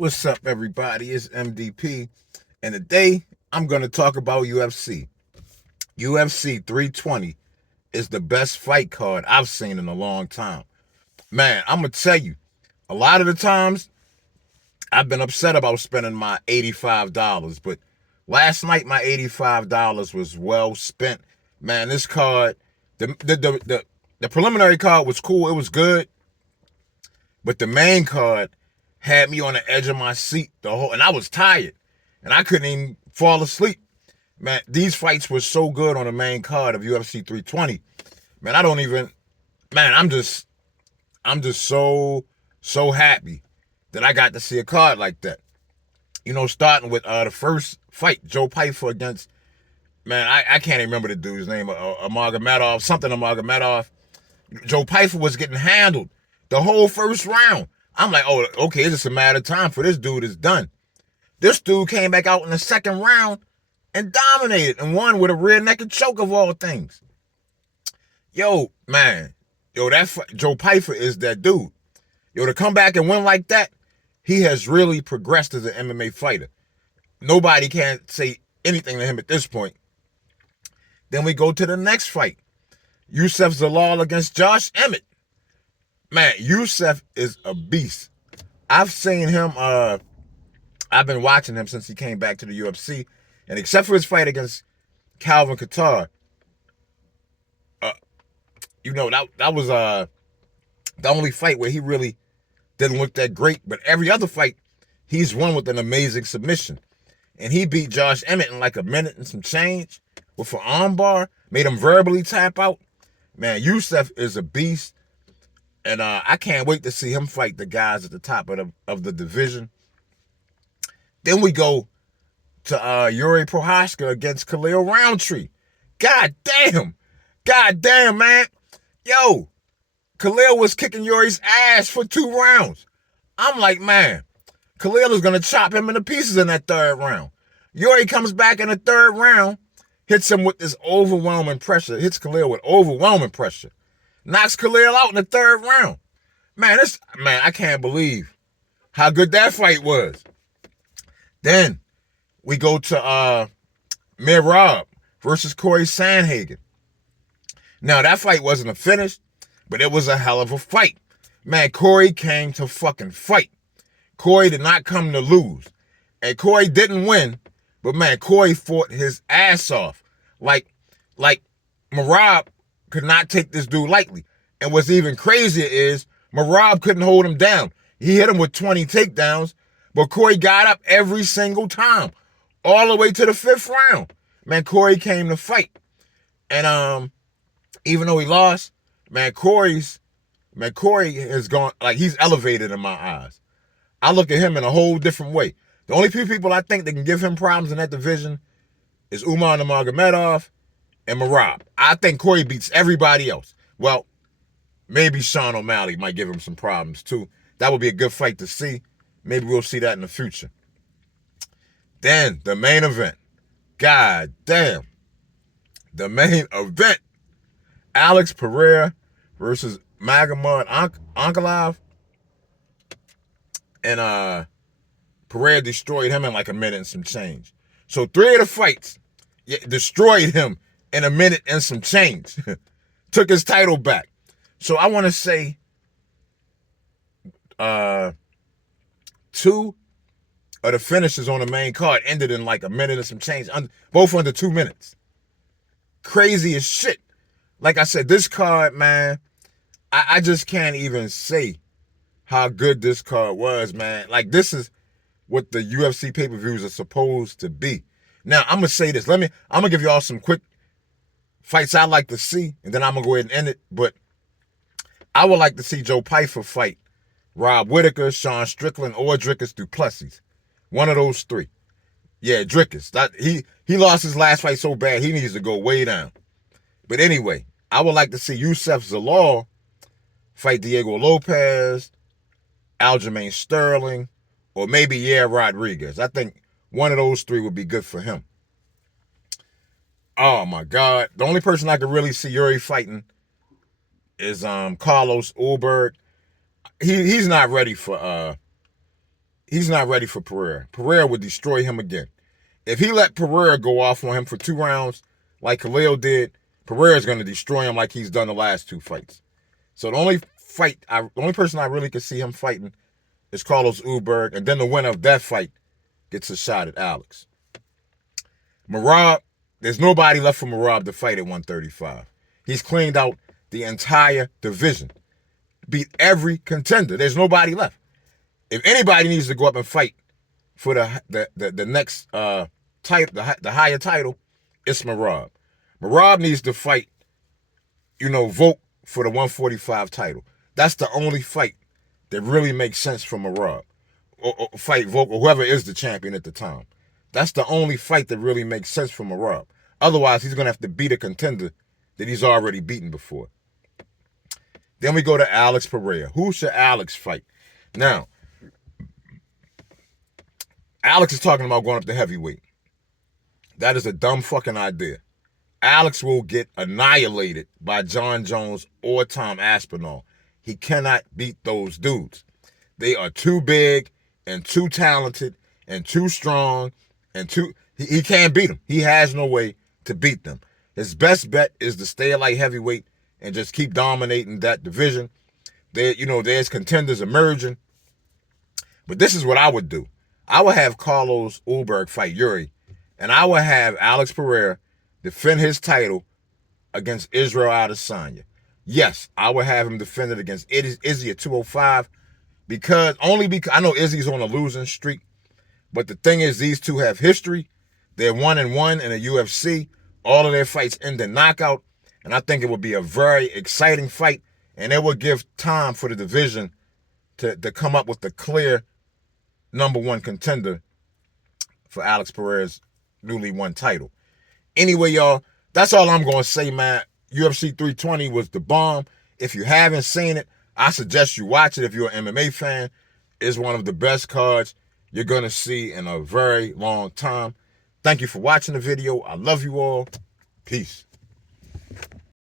What's up, everybody? It's MDP, and today I'm going to talk about UFC. UFC 320 is the best fight card I've seen in a long time. Man, I'm going to tell you, a lot of the times I've been upset about spending my $85, but last night my $85 was well spent. Man, this card, the preliminary card was cool. It was good, but the main card had me on the edge of my seat and I was tired, and I couldn't even fall asleep. Man, these fights were so good on the main card of UFC 320. Man, I don't even. Man, I'm just so happy that I got to see a card like that. You know, starting with the first fight, Joe Pyfer against, man, I can't even remember the dude's name, Amargamedov, something Amargamedov. Joe Pyfer was getting handled the whole first round. I'm like, oh, okay, it's just a matter of time for this dude is done. This dude came back out in the second round and dominated and won with a rear naked choke of all things. Yo, man, Joe Pyfer is that dude. Yo, to come back and win like that, he has really progressed as an MMA fighter. Nobody can say anything to him at this point. Then we go to the next fight. Youssef Zalal against Josh Emmett. Man, Youssef is a beast. I've seen him, I've been watching him since he came back to the UFC. And except for his fight against Calvin Kattar, that was the only fight where he really didn't look that great. But every other fight, he's won with an amazing submission. And he beat Josh Emmett in like a minute and some change with an armbar, made him verbally tap out. Man, Youssef is a beast. And I can't wait to see him fight the guys at the top of the division. Then we go to Yuri Prohaska against Khalil Roundtree. God damn, man. Yo, Khalil was kicking Yuri's ass for 2 rounds. I'm like, man, Khalil is going to chop him into pieces in that third round. Yuri comes back in the third round, hits him with this overwhelming pressure, hits Khalil with overwhelming pressure, knocks Khalil out in the third round. Man, I can't believe how good that fight was. Then we go to Merab versus Corey Sandhagen. Now, that fight wasn't a finish, but it was a hell of a fight. Man, Corey came to fucking fight. Corey did not come to lose. And Corey didn't win, but man, Corey fought his ass off. Like Merab could not take this dude lightly. And what's even crazier is Merab couldn't hold him down. He hit him with 20 takedowns, but Corey got up every single time, all the way to the 5th round. Man, Corey came to fight. And even though he lost, man, Corey has gone, like, he's elevated in my eyes. I look at him in a whole different way. The only 2 people I think that can give him problems in that division is Umar Nurmagomedov and Merab. I think Corey beats everybody else. Well, maybe Sean O'Malley might give him some problems too. That would be a good fight to see. Maybe we'll see that in the future. Then the main event. God damn. The main event. Alex Pereira versus Magomed Ankalaev. And Pereira destroyed him in like a minute and some change. So 3 of the fights destroyed him in a minute and some change. Took his title back. So I want to say 2 of the finishes on the main card ended in like a minute and some change. Both under 2 minutes. Crazy as shit. Like I said, this card, man, I just can't even say how good this card was, man. Like, this is what the UFC pay-per-views are supposed to be. Now, I'm going to say this. I'm going to give y'all some quick fights I like to see, and then I'm going to go ahead and end it. But I would like to see Joe Pyfer fight Rob Whittaker, Sean Strickland, or Dricus du Plessis. One of those 3. Yeah, Dricus. He lost his last fight so bad, he needs to go way down. But anyway, I would like to see Youssef Zalal fight Diego Lopez, Aljamain Sterling, or maybe Yair Rodriguez. I think one of those 3 would be good for him. Oh my God. The only person I could really see Yuri fighting is Carlos Ulberg. He's not ready for he's not ready for Pereira. Pereira would destroy him again. If he let Pereira go off on him for 2 rounds, like Khalil did, Pereira's going to destroy him like he's done the last 2 fights. So the only person I really could see him fighting is Carlos Ulberg, and then the winner of that fight gets a shot at Alex. Merab, there's nobody left for Merab to fight at 135. He's cleaned out the entire division. Beat every contender. There's nobody left. If anybody needs to go up and fight for the next title, the higher title, it's Merab. Merab needs to fight, Volk for the 145 title. That's the only fight that really makes sense for Merab. Or fight Volk or whoever is the champion at the time. That's the only fight that really makes sense for Merab. Otherwise, he's going to have to beat a contender that he's already beaten before. Then we go to Alex Pereira. Who should Alex fight? Now, Alex is talking about going up to heavyweight. That is a dumb fucking idea. Alex will get annihilated by John Jones or Tom Aspinall. He cannot beat those dudes. They are too big and too talented and too strong and he can't beat them. He has no way to beat them. His best bet is to stay at light heavyweight and just keep dominating that division. There's contenders emerging. But this is what I would do. I would have Carlos Ulberg fight Yuri, and I would have Alex Pereira defend his title against Israel Adesanya. Yes, I would have him defend it against Izzy at 205 because I know Izzy's on a losing streak, but the thing is these two have history. They're 1-1 in the UFC. All of their fights end in knockout, and I think it would be a very exciting fight, and it would give time for the division to come up with the clear #1 contender for Alex Pereira's newly won title. Anyway, y'all, that's all I'm going to say, man. UFC 320 was the bomb. If you haven't seen it, I suggest you watch it if you're an MMA fan. It's one of the best cards you're going to see in a very long time. Thank you for watching the video. I love you all. Peace.